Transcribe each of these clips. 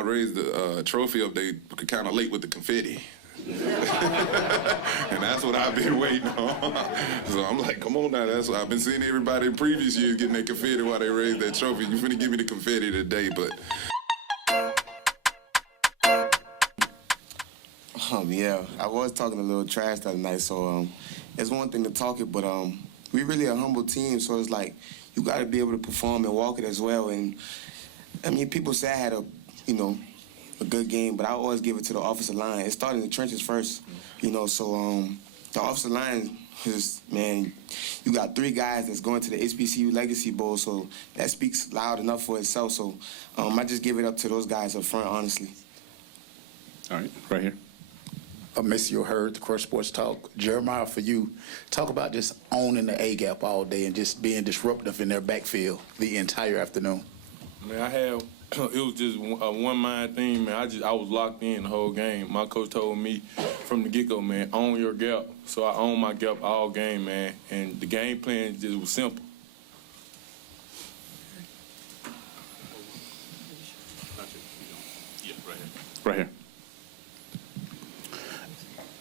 I raised the trophy up, they were kind of late with the confetti. And that's what I've been waiting on. So I'm like, come on now, that's what I've been seeing everybody in previous years getting their confetti while they raised that trophy. You finna give me the confetti today, but. Yeah, I was talking a little trash that night, so it's one thing to talk it, but we really a humble team, so it's like you got to be able to perform and walk it as well. And I mean, people say I had a good game, but I always give it to the offensive line. It started in the trenches first, so the offensive line is, man, you got 3 guys that's going to the HBCU Legacy Bowl, so that speaks loud enough for itself. So I just give it up to those guys up front, honestly. All right, right here. Miss you heard the Crush Sports Talk. Jeremiah, for you, talk about just owning the A-gap all day and just being disruptive in their backfield the entire afternoon. Man, it was just a one-mind thing, man. I was locked in the whole game. My coach told me from the get-go, man, own your gap. So I owned my gap all game, man. And the game plan just was simple. Yeah, right here. Right here.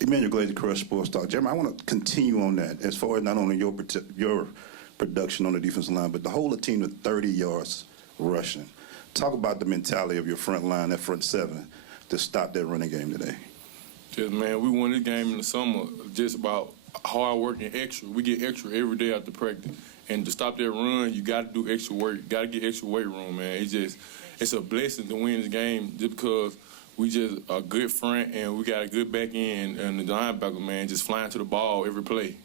Emmanuel Glazer, Crush Sports Talk. Jeremy, I want to continue on that as far as not only your production on the defensive line, but the whole of the team with 30 yards rushing. Talk about the mentality of your front line, that front 7, to stop that running game today. Just, man, we won this game in the summer just about hard work and extra. We get extra every day after practice. And to stop that run, you got to do extra work. You got to get extra weight room, man. It's a blessing to win this game just because we just a good front and we got a good back end, and the linebacker, man, just flying to the ball every play.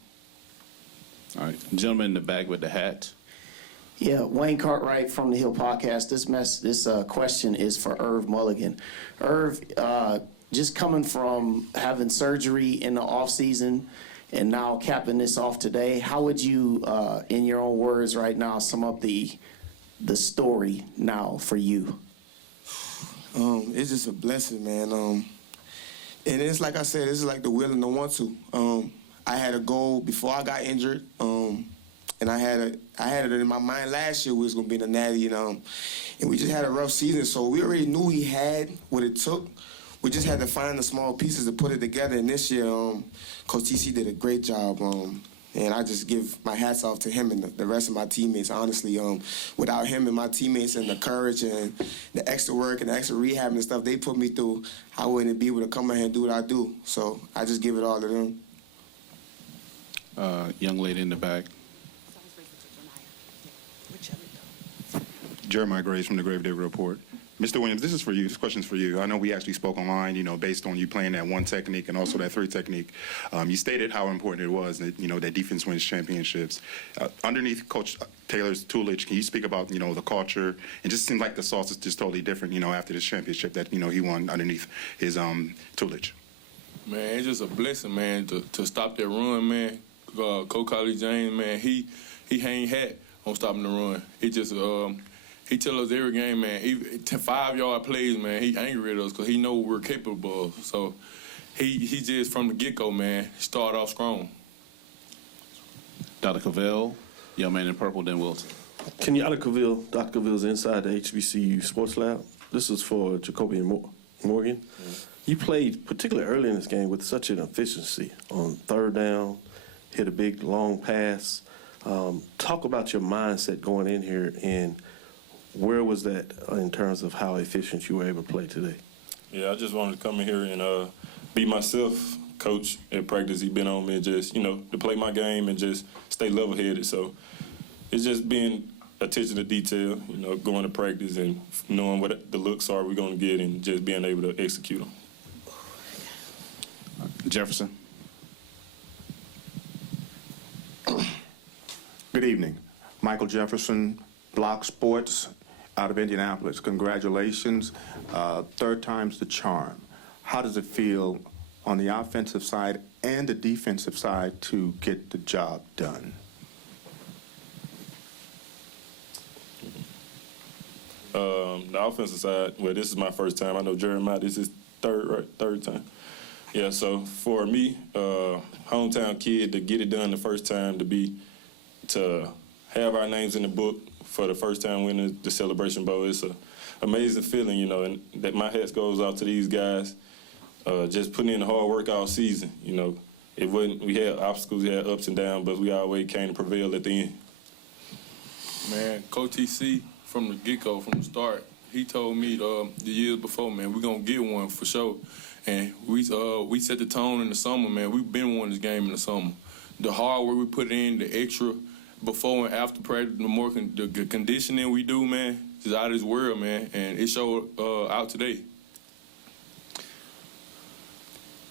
All right, gentleman in the back with the hat. Yeah, Wayne Cartwright from the Hill Podcast. This question is for Irv Mulligan. Irv, just coming from having surgery in the off season and now capping this off today, how would you, in your own words right now, sum up the story now for you? It's just a blessing, man. And it's like I said, this is like the will and the want to. I had a goal before I got injured, and I had it in my mind last year we was gonna be in the Natty, and we just had a rough season. So we already knew he had what it took. We just had to find the small pieces to put it together. And this year, Coach T.C. did a great job. And I just give my hats off to him and the rest of my teammates, honestly. Without him and my teammates and the courage and the extra work and the extra rehab and stuff they put me through, I wouldn't be able to come out here and do what I do. So I just give it all to them. Young lady in the back. Jeremiah Graves from the Grave Digger Report. Mr. Williams, this is for you. This question's for you. I know we actually spoke online, based on you playing that 1 technique and also that 3 technique. You stated how important it was that, that defense wins championships. Underneath Coach Taylor's tutelage, can you speak about, the culture? It just seems like the sauce is just totally different, after this championship that, he won underneath his tutelage. Man, it's just a blessing, man, to stop that run, man. Coach Collie James, man, he hang hat on stopping the run. He just he tell us every game, man, 5-yard plays, man, he angry at us because he know what we're capable of. So he just, from the get-go, man, start off strong. Dr. Cavell, young man in purple, then Wilson. Kenyatta Cavell, Dr. Cavell's inside the HBCU Sports Lab. This is for Jacoby Morgan. You played particularly early in this game with such an efficiency on 3rd down, hit a big, long pass. Talk about your mindset going in here, and where was that in terms of how efficient you were able to play today? Yeah, I just wanted to come in here and be myself. Coach at practice, he been on me just, to play my game and just stay level-headed. So it's just being attention to detail, going to practice and knowing what the looks are we're going to get and just being able to execute them. Jefferson. Good evening. Michael Jefferson, Block Sports out of Indianapolis. Congratulations. 3rd time's the charm. How does it feel on the offensive side and the defensive side to get the job done? The offensive side, well, this is my first time. I know Jeremiah, this is third time. Yeah, so for me, hometown kid, to get it done the first time, to have our names in the book for the first time winning the Celebration Bowl, it's amazing feeling, you know, and that my hat goes out to these guys. Just putting in the hard work all season, you know. We had obstacles, we had ups and downs, but we always came to prevail at the end. Man, Coach T.C. from the get-go, from the start, he told me the years before, man, we're going to get one for sure. And we set the tone in the summer, man. We've been winning this game in the summer. The hard work we put in, the extra before and after practice, the conditioning we do, man, is out of this world, man. And it showed out today.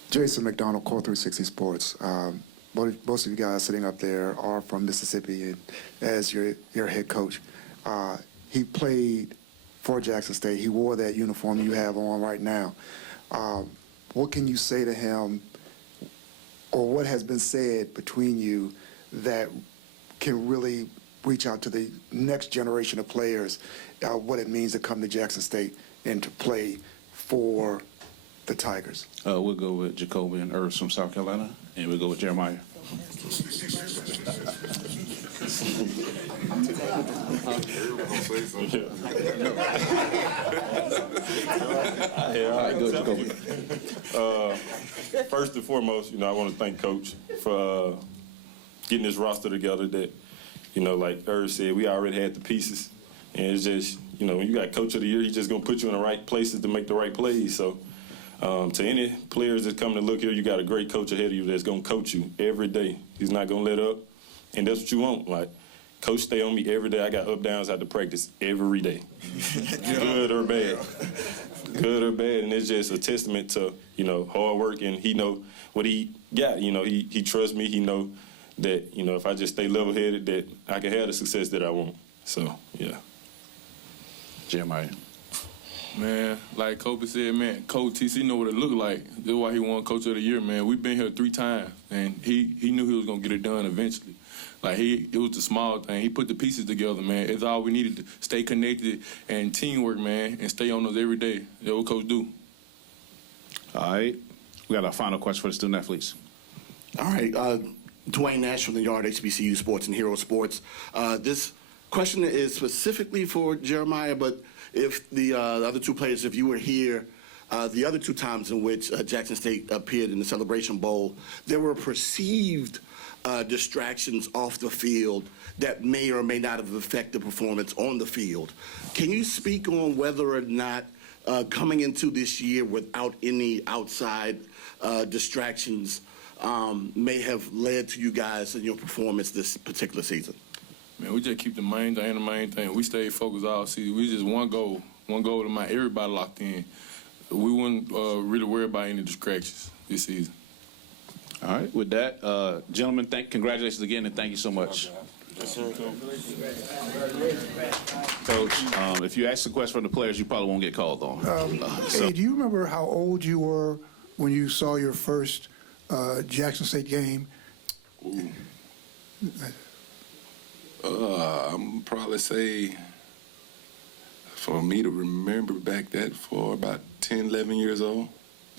Jason McDonald, Core 360 Sports. Most of you guys sitting up there are from Mississippi, and as your head coach, he played for Jackson State. He wore that uniform you have on right now. What can you say to him, or what has been said between you that can really reach out to the next generation of players, what it means to come to Jackson State and to play for the Tigers? We'll go with Jacoby and Irv from South Carolina, and we'll go with Jeremiah. First and foremost, you know, I want to thank Coach for getting this roster together that, you know, like Irv said, we already had the pieces. And it's just, you know, when you got Coach of the Year, he's just going to put you in the right places to make the right plays. So to any players that's coming to look here, you got a great coach ahead of you that's going to coach you every day. He's not going to let up. And that's what you want. Like, Coach stay on me every day. I got up, downs out to practice every day. Good or bad. Good or bad. And it's just a testament to, you know, hard work. And he know what he got. You know, he trusts me. He know that, you know, if I just stay level-headed, that I can have the success that I want. So, yeah. Jeremiah. Man, like Kobe said, man, Coach T.C. know what it looked like. That's why he won Coach of the Year, man. We've been here 3 times, and he knew he was going to get it done eventually. Like, it was the small thing. He put the pieces together, man. It's all we needed to stay connected and teamwork, man, and stay on those every day. That's what Coach do. All right. We got our final question for the student athletes. All right. Dwayne Nash from the Yard, HBCU Sports and Hero Sports. This question is specifically for Jeremiah, but if the other 2 players, if you were here the other 2 times in which Jackson State appeared in the Celebration Bowl, there were perceived distractions off the field that may or may not have affected performance on the field. Can you speak on whether or not coming into this year without any outside distractions may have led to you guys in your performance this particular season? Man, we just keep the main thing. We stay focused all season. We just one goal to mind. Everybody locked in. We wouldn't really worry about any distractions this season. All right. With that, gentlemen, congratulations again, and thank you so much. Yes, sir. Coach, if you ask the question from the players, you probably won't get called on. Hey, do you remember how old you were when you saw your first Jackson State game? I'm probably say, for me to remember back that for about 10, 11 years old.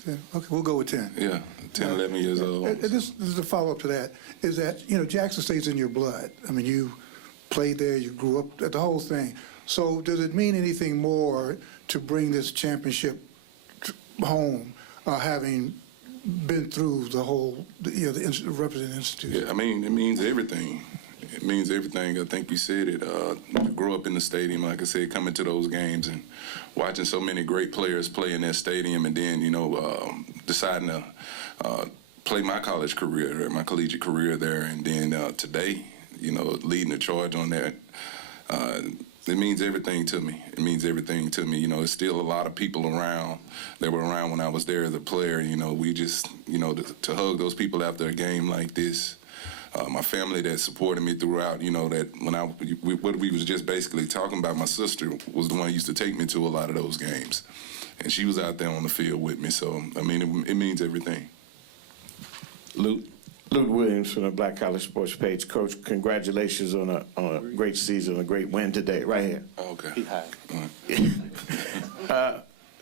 Yeah, okay, we'll go with 10. Yeah, 10, 11 years old. This is a follow-up to that, is that, you know, Jackson State's in your blood. I mean, you played there, you grew up, the whole thing. So does it mean anything more to bring this championship home, having been through the whole, you know, the representing institution? Yeah, I mean, it means everything. It means everything. I think you said it. To grow up in the stadium, like I said, coming to those games and watching so many great players play in that stadium, and then, you know, deciding to play my college career, or my collegiate career there, and then today, you know, leading the charge on that. It means everything to me. It means everything to me. You know, there's still a lot of people around that were around when I was there as a player. You know, we just, you know, to hug those people after a game like this. My family that supported me throughout, you know, that when what we was just basically talking about, my sister was the one who used to take me to a lot of those games. And she was out there on the field with me. So, I mean, it means everything. Luke Williams from the Black College Sports page. Coach, congratulations on a great season, a great win today, right here. Oh, okay.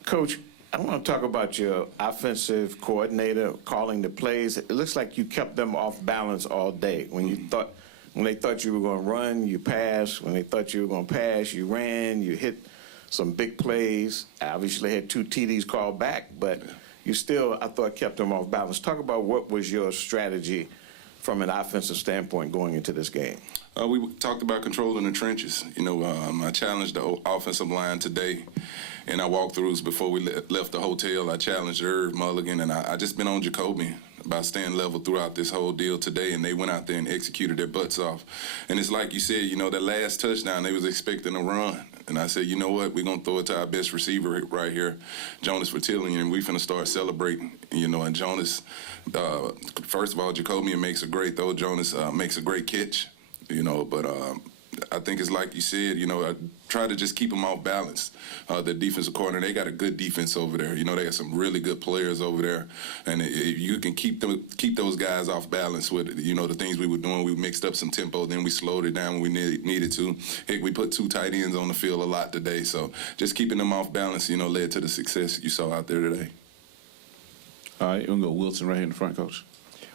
Coach, I want to talk about your offensive coordinator calling the plays. It looks like you kept them off balance all day. When they thought you were going to run, you passed. When they thought you were going to pass, you ran. You hit some big plays. Obviously had 2 TDs called back, but you still, I thought, kept them off balance. Talk about what was your strategy from an offensive standpoint going into this game. We talked about controlling the trenches. You know, I challenged the offensive line today in our walkthroughs before we left the hotel. I challenged Irv Mulligan, and I just been on Jacoby about staying level throughout this whole deal today, and they went out there and executed their butts off. And it's like you said, you know, that last touchdown, they was expecting a run. And I said, you know what, we're going to throw it to our best receiver right here, Jonas Vertillion, and we're going to start celebrating, you know. And Jonas, first of all, Jacoby makes a great throw. Jonas makes a great catch, you know, but I think it's like you said, you know, I try to just keep them off balance. The defensive coordinator, they got a good defense over there. You know, they got some really good players over there. And if you can keep those guys off balance with, you know, the things we were doing, we mixed up some tempo, then we slowed it down when we needed to. Heck, we put 2 tight ends on the field a lot today. So just keeping them off balance, you know, led to the success you saw out there today. All right, we're going to go Wilson right here in the front, Coach.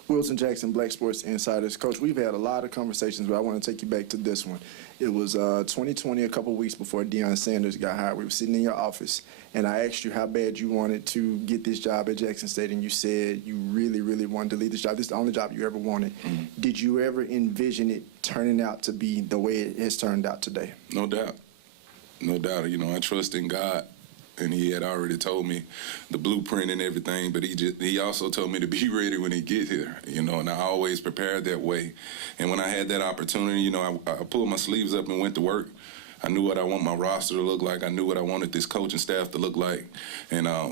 Wilson Jackson, Black Sports Insiders. Coach, we've had a lot of conversations, but I want to take you back to this one. It was 2020, a couple weeks before Deion Sanders got hired. We were sitting in your office, and I asked you how bad you wanted to get this job at Jackson State, and you said you really, really wanted to lead this job. This is the only job you ever wanted. Mm-hmm. Did you ever envision it turning out to be the way it has turned out today? No doubt. No doubt. You know, I trust in God. And he had already told me the blueprint and everything, but he also told me to be ready when he get here, you know, and I always prepared that way. And when I had that opportunity, you know, I pulled my sleeves up and went to work. I knew what I want my roster to look like. I knew what I wanted this coaching staff to look like. And I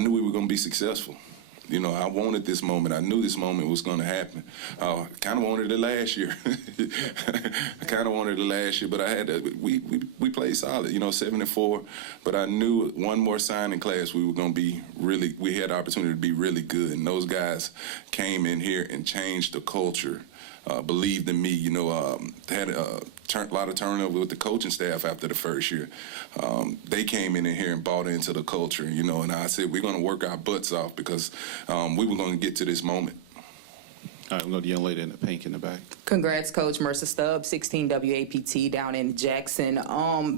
knew we were going to be successful. You know, I wanted this moment. I knew this moment was going to happen. I kind of wanted it last year. But I had to. We played solid, you know, 7-4. But I knew one more signing class we were going to be really. We had the opportunity to be really good, and those guys came in here and changed the culture. Believed in me, you know. Had a lot of turnover with the coaching staff after the first year. They came in here and bought into the culture, you know. And I said, we're going to work our butts off because we were going to get to this moment. All right, we'll go to the young lady in the pink in the back. Congrats, Coach. Mercer Stubbs, 16 WAPT down in Jackson.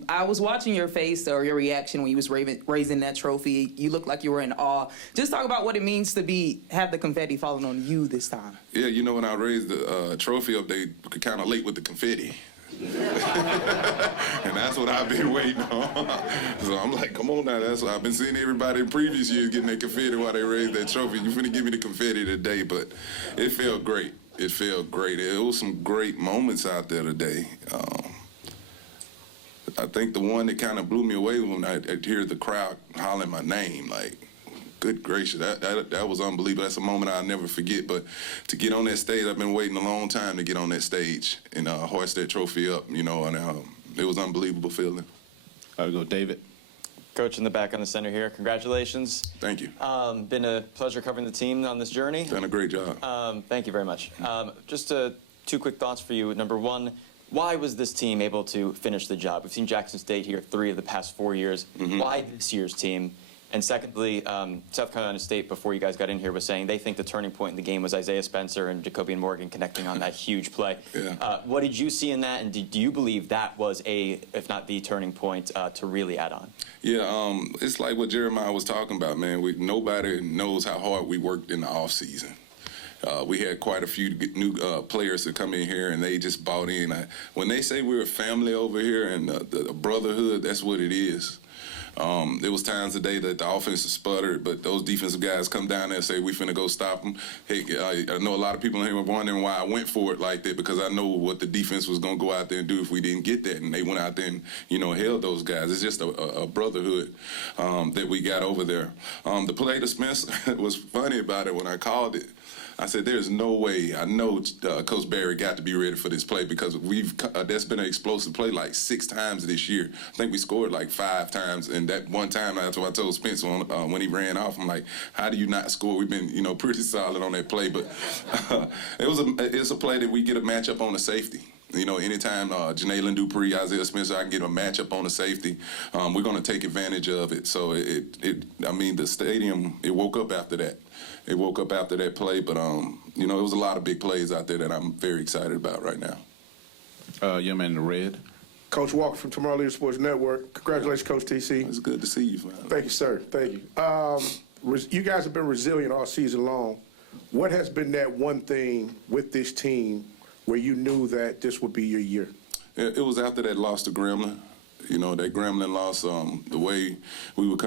I was watching your face or your reaction when you was raising that trophy. You looked like you were in awe. Just talk about what it means to have the confetti falling on you this time. Yeah, you know, when I raised the trophy up, they were kind of late with the confetti. And that's what I've been waiting on. So I'm like, come on now. That's what I've been seeing everybody in previous years getting their confetti while they raised that trophy. You're finna give me the confetti today, but it felt great. It felt great. It was some great moments out there today. I think the one that kind of blew me away when I hear the crowd hollering my name, like, good gracious, that was unbelievable. That's a moment I'll never forget. But to get on that stage, I've been waiting a long time to get on that stage and hoist that trophy up, you know, and it was an unbelievable feeling. All right, go David. Coach in the back on the center here, congratulations. Thank you. Been a pleasure covering the team on this journey. Done a great job. Thank you very much. Just 2 quick thoughts for you. Number 1, why was this team able to finish the job? We've seen Jackson State here 3 of the past 4 years. Mm-hmm. Why this year's team? And secondly, South Carolina State, before you guys got in here, was saying they think the turning point in the game was Isaiah Spencer and Jacoby Morgan connecting on that huge play. Yeah. What did you see in that, and do you believe that was if not the turning point, to really add on? Yeah, it's like what Jeremiah was talking about, man. Nobody knows how hard we worked in the offseason. We had quite a few new players that come in here, and they just bought in. When they say we're a family over here and the brotherhood, that's what it is. There was times today that the offense sputtered, but those defensive guys come down there and say, we finna go stop them. Hey, I know a lot of people in here were wondering why I went for it like that, because I know what the defense was going to go out there and do if we didn't get that, and they went out there and, you know, held those guys. It's just a brotherhood that we got over there. The play to Spencer was funny about it when I called it. I said, there's no way. I know Coach Barry got to be ready for this play because that's been an explosive play like 6 times this year. I think we scored like 5 times, and that one time that's what I told Spencer when he ran off. I'm like, how do you not score? We've been, you know, pretty solid on that play, but it's a play that we get a matchup on the safety. You know, anytime Janaelin Dupree, Isaiah Spencer, I can get a matchup on the safety, we're going to take advantage of it. So I mean, the stadium, it woke up after that. It woke up after that play, but you know, it was a lot of big plays out there that I'm very excited about right now. Young man in the red. Coach Walker from Tomorrow Leader Sports Network. Congratulations, Coach T.C. It's good to see you, man. Thank you, sir. Thank you. You guys have been resilient all season long. What has been that one thing with this team where you knew that this would be your year? It was after that loss to Gremlin. You know, that Gremlin loss, the way we would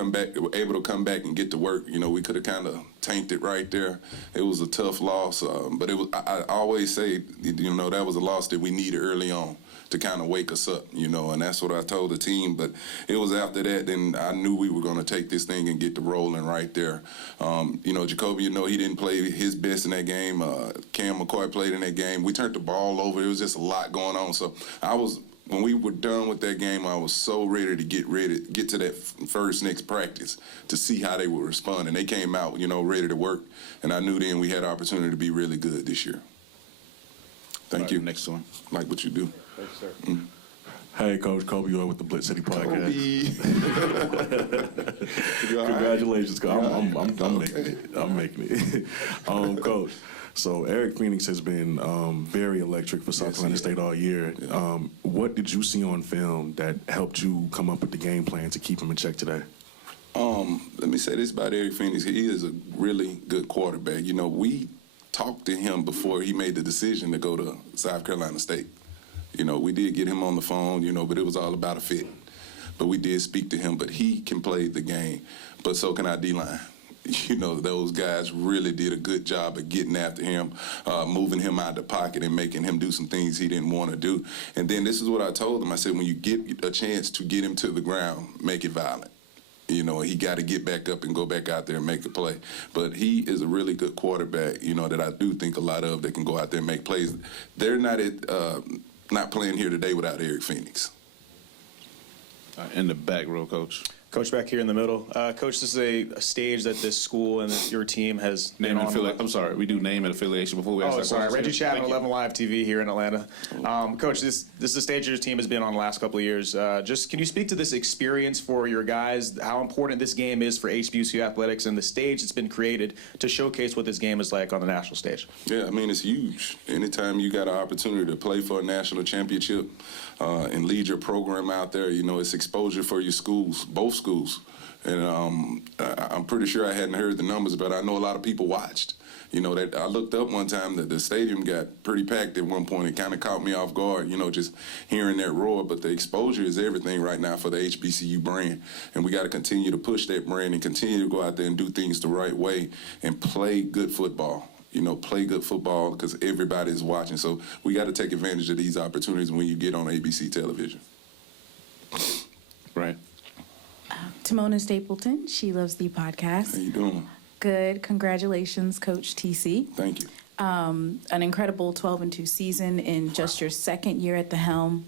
able to come back and get to work, you know, we could have kind of tanked it right there. It was a tough loss, but it was. I always say, you know, that was a loss that we needed early on to kind of wake us up, you know, and that's what I told the team. But it was after that, then I knew we were going to take this thing and get the rolling right there. You know, Jacoby, you know, he didn't play his best in that game. Cam McCoy played in that game. We turned the ball over. It was just a lot going on. So when we were done with that game, I was so ready to get to that next practice to see how they would respond. And they came out, you know, ready to work. And I knew then we had an opportunity to be really good this year. Thank you. Next one. Like what you do. Thanks, sir. Mm. Hey, Coach Kobe, you're with the Blitz City Podcast. Congratulations, Coach. I'm making it. Coach, so Eric Phoenix has been very electric for South Carolina State all year. What did you see on film that helped you come up with the game plan to keep him in check today? Let me say this about Eric Phoenix. He is a really good quarterback. You know, we talked to him before he made the decision to go to South Carolina State. You know, we did get him on the phone, you know, but it was all about a fit. But we did speak to him, but he can play the game. But so can our D-line. You know, those guys really did a good job of getting after him, moving him out of the pocket and making him do some things he didn't want to do. And then this is what I told him. I said, when you get a chance to get him to the ground, make it violent. You know, he got to get back up and go back out there and make a play. But he is a really good quarterback, you know, that I do think a lot of that can go out there and make plays. They're not playing here today without Eric Phoenix. In the back row, Coach. Coach, back here in the middle. Coach, this is a stage that this school and your team has been on. I'm sorry, we do name and affiliation before we ask that question. Reggie Chapman, 11 Live TV here in Atlanta. Coach, this is a stage your team has been on the last couple of years. Just can you speak to this experience for your guys, how important this game is for HBCU athletics and the stage that's been created to showcase what this game is like on the national stage? Yeah, I mean, it's huge. Anytime you got an opportunity to play for a national championship and lead your program out there, you know, it's exposure for your schools, both schools. And I'm pretty sure I hadn't heard the numbers, but I know a lot of people watched. You know, that I looked up one time that the stadium got pretty packed at one point. It kind of caught me off guard, you know, just hearing that roar. But the exposure is everything right now for the HBCU brand. And we got to continue to push that brand and continue to go out there and do things the right way and play good football. You know, play good football because everybody is watching. So we got to take advantage of these opportunities when you get on ABC television. Right. Timona Stapleton, She Loves the Podcast. How you doing? Good. Congratulations, Coach T.C. Thank you. An incredible 12-2 season in just your second year at the helm.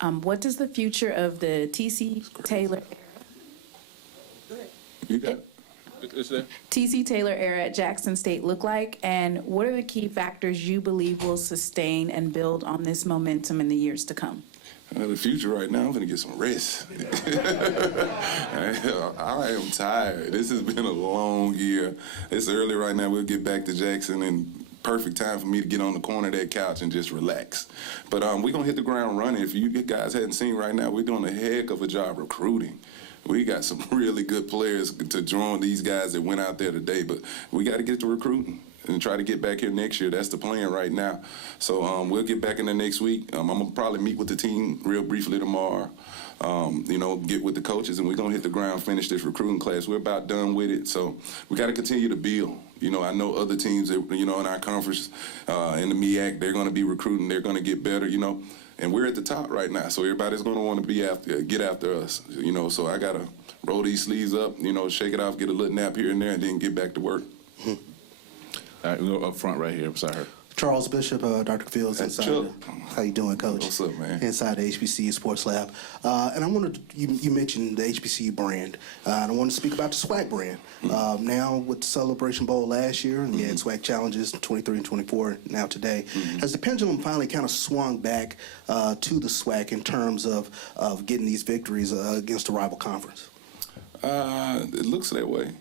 What does the future of the T.C. Taylor You got T.C. Taylor era at Jackson State look like, and what are the key factors you believe will sustain and build on this momentum in the years to come? The future right now, I'm going to get some rest. I am tired. This has been a long year. It's early right now. We'll get back to Jackson, and perfect time for me to get on the corner of that couch and just relax. But we're going to hit the ground running. If you guys hadn't seen right now, we're doing a heck of a job recruiting. We got some really good players to join these guys that went out there today, but we got to get to recruiting and try to get back here next year. That's the plan right now. So we'll get back in the next week. I'm going to probably meet with the team real briefly tomorrow, you know, get with the coaches, and we're going to hit the ground, finish this recruiting class. We're about done with it. So we got to continue to build. You know, I know other teams, that, you know, in our conference, in the MEAC, they're going to be recruiting. They're going to get better, you know. And we're at the top right now, so everybody's going to want to get after us, you know. So I got to roll these sleeves up, you know, shake it off, get a little nap here and there, and then get back to work. All right, we'll go up front right here beside her. Charles Bishop, Dr. Fields, inside. How you doing, Coach? What's up, man? Inside the HBCU Sports Lab. And I wanted you mentioned the HBCU brand. And I want to speak about the SWAC brand. Now with the Celebration Bowl last year, and we had SWAC challenges 23 and 24 now today. Has the pendulum finally kind of swung back to the SWAC in terms of getting these victories against a rival conference? It looks that way.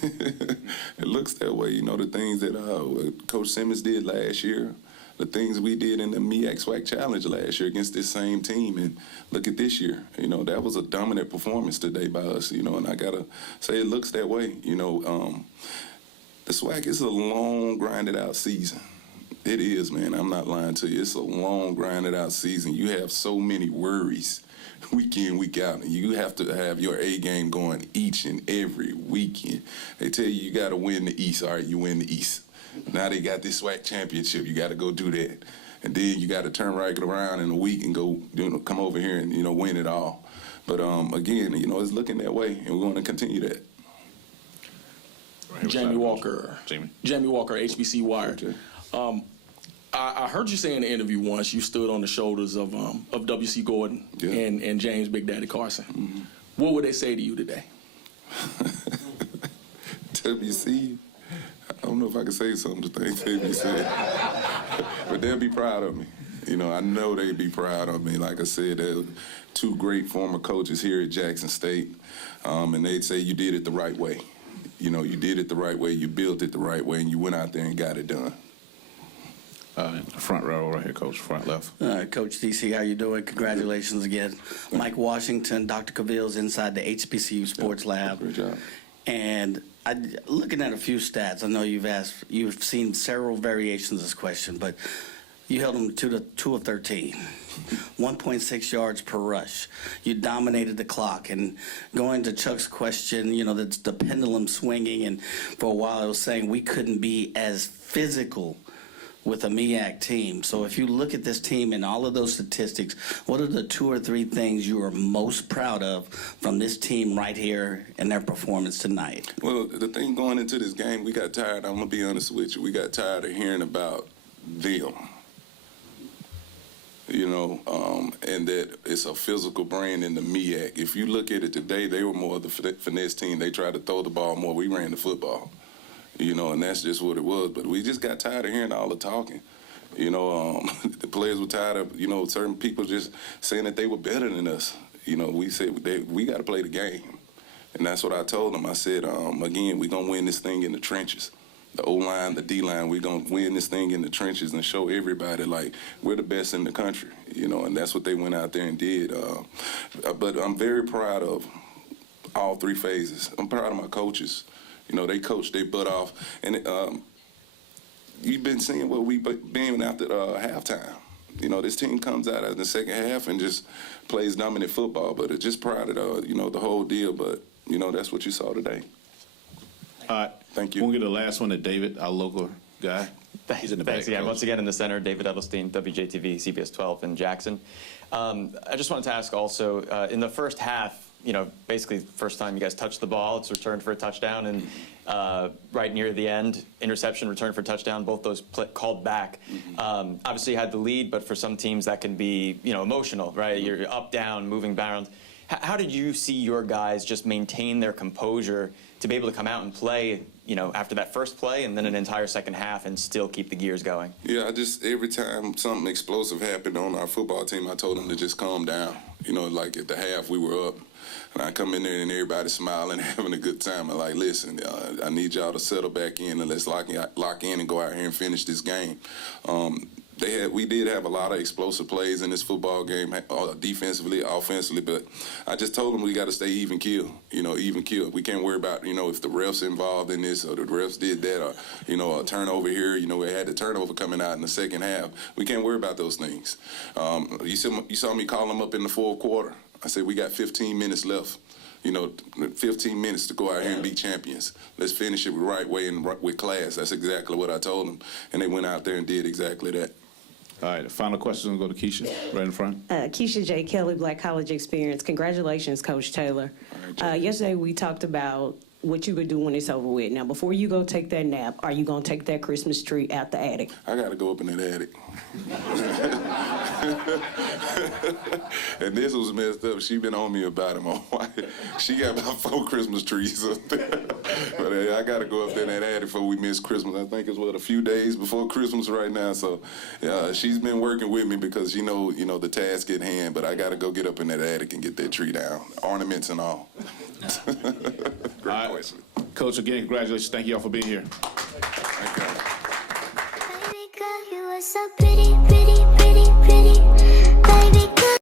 It looks that way. You know, the things that Coach Simmons did last year, the things we did in the MEAC SWAC Challenge last year against this same team, and look at this year. You know, that was a dominant performance today by us, you know, and I got to say it looks that way. You know, the SWAC is a long, grinded-out season. It is, man. I'm not lying to you. It's a long, grinded-out season. You have so many worries week in, week out, and you have to have your A game going each and every weekend. They tell you got to win the East. All right, you win the East. Now they got this SWAC championship. You got to go do that. And then you got to turn right around in a week and go, you know, come over here and, you know, win it all. But, again, you know, it's looking that way, and we're going to continue that. Jamie Walker, HBC Wire. I heard you say in the interview once you stood on the shoulders of W.C. Gordon and James Big Daddy Carson. Mm-hmm. What would they say to you today? W.C., I don't know if I can say something to things they said, but they'll be proud of me. You know, I know they'd be proud of me. Like I said, they're two great former coaches here at Jackson State, and they'd say you did it the right way. You know, you did it the right way, you built it the right way, and you went out there and got it done. Front row right here, Coach, front left. Coach T.C., how you doing? Congratulations again. Mike Washington, Dr. Cavill's inside the HBCU Sports Lab. Great job. And looking at a few stats, I know you've seen several variations of this question, but you held them to 2 of 13, 1.6 yards per rush. You dominated the clock. And going to Chuck's question, you know, the pendulum swinging, and for a while I was saying we couldn't be as physical with a MEAC team. So if you look at this team and all of those statistics, what are the 2 or 3 things you are most proud of from this team right here and their performance tonight? Well, the thing going into this game, we got tired, I'm going to be honest with you, we got tired of hearing about them. You know, and that it's a physical brand in the MEAC. If you look at it today, they were more of the finesse team. They tried to throw the ball more. We ran the football. You know, and that's just what it was. But we just got tired of hearing all the talking. You know, the players were tired of, you know, certain people just saying that they were better than us. You know, we said we got to play the game. And that's what I told them. I said, again, we're going to win this thing in the trenches. The O-line, the D-line, we're going to win this thing in the trenches and show everybody, like, we're the best in the country. You know, and that's what they went out there and did. But I'm very proud of all 3 phases. I'm proud of my coaches. You know, they coached their butt off. And you've been seeing what we've been after halftime. You know, this team comes out in the second half and just plays dominant football. But it's just proud of, you know, the whole deal. But, you know, that's what you saw today. All right. Thank you. We'll get the last one to David, our local guy. He's in the back. Thanks again. Once again in the center, David Edelstein, WJTV, CBS 12 in Jackson. I just wanted to ask also, in the first half, you know, basically first time you guys touched the ball, it's returned for a touchdown, and right near the end, interception, return for a touchdown, both those called back. Obviously you had the lead, but for some teams that can be, you know, emotional, right? You're up, down, moving around. How did you see your guys just maintain their composure to be able to come out and play, you know, after that first play and then an entire second half and still keep the gears going? Yeah, every time something explosive happened on our football team, I told them to just calm down. You know, like at the half we were up, and I come in there and everybody's smiling, having a good time. I'm like, listen, I need y'all to settle back in and let's lock in and go out here and finish this game. We did have a lot of explosive plays in this football game, defensively, offensively, but I just told them we got to stay even keel, you know, even keel. We can't worry about, you know, if the refs involved in this or the refs did that or, you know, a turnover here. You know, we had the turnover coming out in the second half. We can't worry about those things. You saw me call them up in the 4th quarter. I said, we got 15 minutes left. You know, 15 minutes to go out here and be champions. Let's finish it the right way and with class. That's exactly what I told them. And they went out there and did exactly that. All right, the final question will go to Keisha, right in front. Keisha J. Kelly, Black College Experience. Congratulations, Coach Taylor. Yesterday we talked about what you would do when it's over with. Now, before you go take that nap, are you going to take that Christmas tree out the attic? I got to go up in that attic. And this was messed up. She been on me about it. My wife, she got about 4 Christmas trees up there. But I got to go up there in that attic before we miss Christmas. I think it's, a few days before Christmas right now. So she's been working with me because she know, the task at hand. But I got to go get up in that attic and get that tree down, ornaments and all. Great question. Coach, again, congratulations. Thank you all for being here. Thank you. Baby girl, you were so pretty, pretty.